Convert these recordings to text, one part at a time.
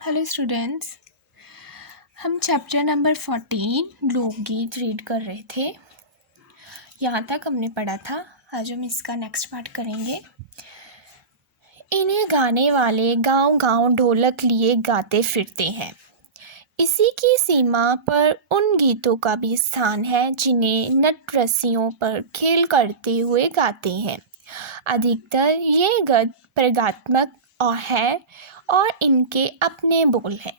Hello students. हम chapter number 14 लोकगीत read कर रहे थे। यहाँ तक हमने पढ़ा था। आज हम इसका नेक्स्ट पार्ट करेंगे। इन्हें गाने वाले गांव-गांव ढोलक लिए गाते फिरते हैं। इसी की सीमा पर उन गीतों का भी स्थान है जिन्हें नटरसियों पर खेल करते हुए गाते हैं। अधिकतर ये गद्य प्रगात्मक है और इनके अपने बोल हैं।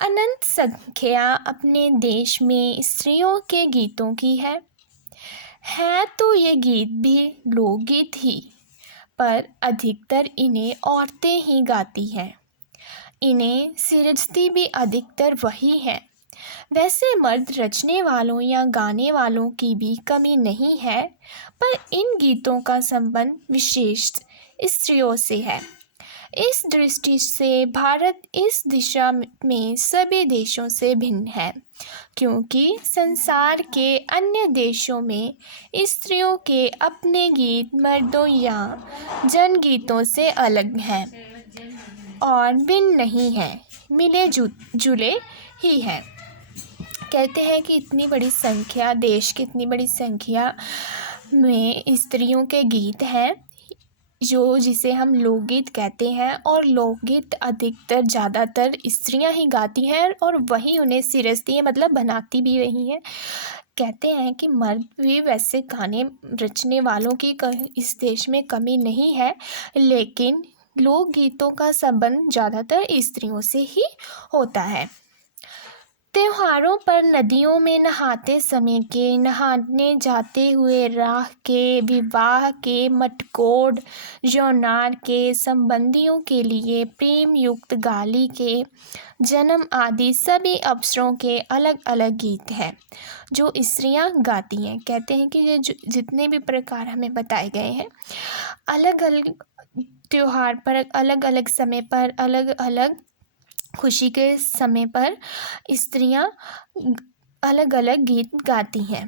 अनंत संख्या अपने देश में स्त्रियों के गीतों की है तो ये गीत भी लोकगीत ही, पर अधिकतर इन्हें औरतें ही गाती हैं। इन्हें सिरजती भी अधिकतर वही है। वैसे मर्द रचने वालों या गाने वालों की भी कमी नहीं है, पर इन गीतों का संबंध विशेष स्त्रियों से है। इस दृष्टि से भारत इस दिशा में सभी देशों से भिन्न है, क्योंकि संसार के अन्य देशों में स्त्रियों के अपने गीत मर्दों या जनगीतों से अलग हैं और भिन्न नहीं हैं, मिले जुले ही हैं। कहते हैं कि इतनी बड़ी संख्या, देश की इतनी बड़ी संख्या में स्त्रियों के गीत हैं जिसे हम लोकगीत कहते हैं, और लोकगीत अधिकतर ज़्यादातर स्त्रियां ही गाती हैं और वही उन्हें सिरजती है, मतलब बनाती भी वही है। कहते हैं कि मर्द भी वैसे गाने रचने वालों की इस देश में कमी नहीं है, लेकिन लोकगीतों का संबंध ज़्यादातर स्त्रियों से ही होता है। त्योहारों पर नदियों में नहाते समय के, नहाने जाते हुए राह के, विवाह के, मटकोड़ जौनार के, संबंधियों के लिए प्रेम युक्त गाली के, जन्म आदि सभी अवसरों के अलग अलग गीत हैं जो स्त्रियां गाती हैं। कहते हैं कि ये जितने भी प्रकार हमें बताए गए हैं, अलग अलग त्योहार पर, अलग अलग समय पर, अलग अलग खुशी के समय पर स्त्रियां अलग अलग गीत गाती हैं।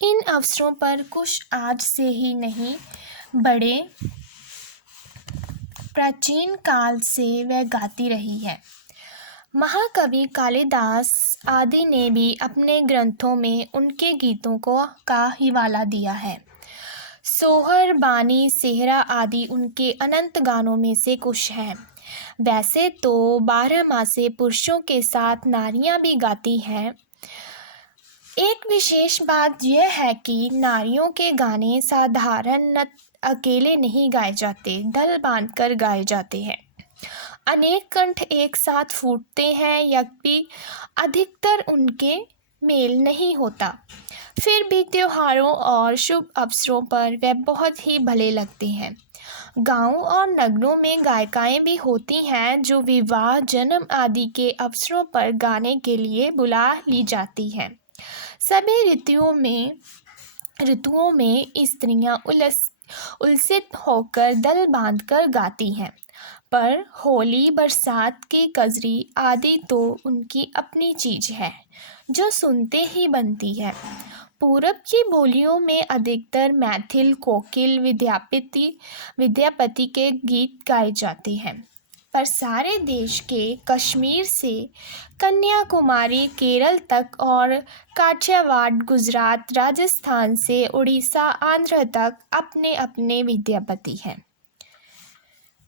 इन अवसरों पर कुछ आज से ही नहीं, बड़े प्राचीन काल से वह गाती रही है। महाकवि कालिदास आदि ने भी अपने ग्रंथों में उनके गीतों का हिवाला दिया है। सोहर, बानी, सेहरा आदि उनके अनंत गानों में से कुछ हैं। वैसे तो 12 मासे पुरुषों के साथ नारियां भी गाती हैं। एक विशेष बात यह है कि नारियों के गाने साधारण अकेले नहीं गाए जाते, दल बांधकर गाए जाते हैं। अनेक कंठ एक साथ फूटते हैं, यद्यपि अधिकतर उनके मेल नहीं होता। फिर भी त्योहारों और शुभ अवसरों पर वे बहुत ही भले लगते हैं। गाँव और नगरों में गायिकाएं भी होती हैं जो विवाह, जन्म आदि के अवसरों पर गाने के लिए बुला ली जाती हैं। सभी ऋतुओं में स्त्रियां उल्सित होकर दल बांधकर गाती हैं, पर होली, बरसात की कजरी आदि तो उनकी अपनी चीज है जो सुनते ही बनती है। पूरब की बोलियों में अधिकतर मैथिल, कोकिल, विद्यापति के गीत गाए जाते हैं, पर सारे देश के कश्मीर से कन्याकुमारी, केरल तक और काठियावाड़, गुजरात, राजस्थान से उड़ीसा, आंध्र तक अपने अपने विद्यापति हैं।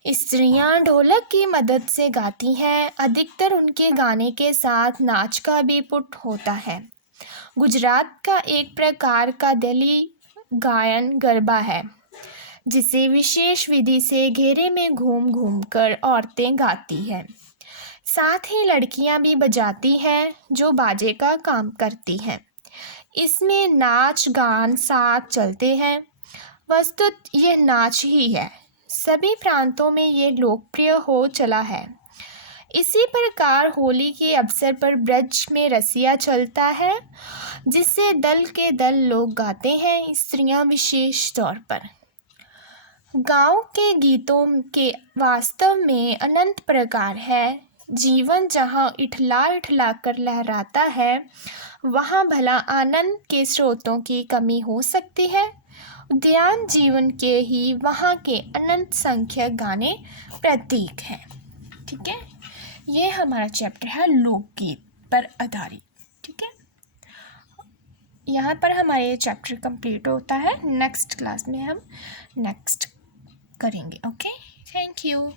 स्त्रियां ढोलक की मदद से गाती हैं। अधिकतर उनके गाने के साथ नाच का भी पुट होता है। गुजरात का एक प्रकार का दली गायन गरबा है, जिसे विशेष विधि से घेरे में घूम घूम कर औरतें गाती हैं। साथ ही लड़कियां भी बजाती हैं जो बाजे का काम करती हैं। इसमें नाच गान साथ चलते हैं। वस्तुत यह नाच ही है। सभी प्रांतों में ये लोकप्रिय हो चला है। इसी प्रकार होली के अवसर पर ब्रज में रसिया चलता है, जिसे दल के दल लोग गाते हैं, स्त्रियां विशेष तौर पर। गाँव के गीतों के वास्तव में अनंत प्रकार है। जीवन जहाँ इठला इठला कर लहराता है, वहाँ भला आनंद के स्रोतों की कमी हो सकती है। उद्यान जीवन के ही वहाँ के अनंत संख्यक गाने प्रतीक हैं। ठीक है, ये हमारा चैप्टर है लोकगीत पर आधारित। ठीक है, यहाँ पर हमारा ये चैप्टर कंप्लीट होता है। नेक्स्ट क्लास में हम नेक्स्ट करेंगे। Okay, thank you.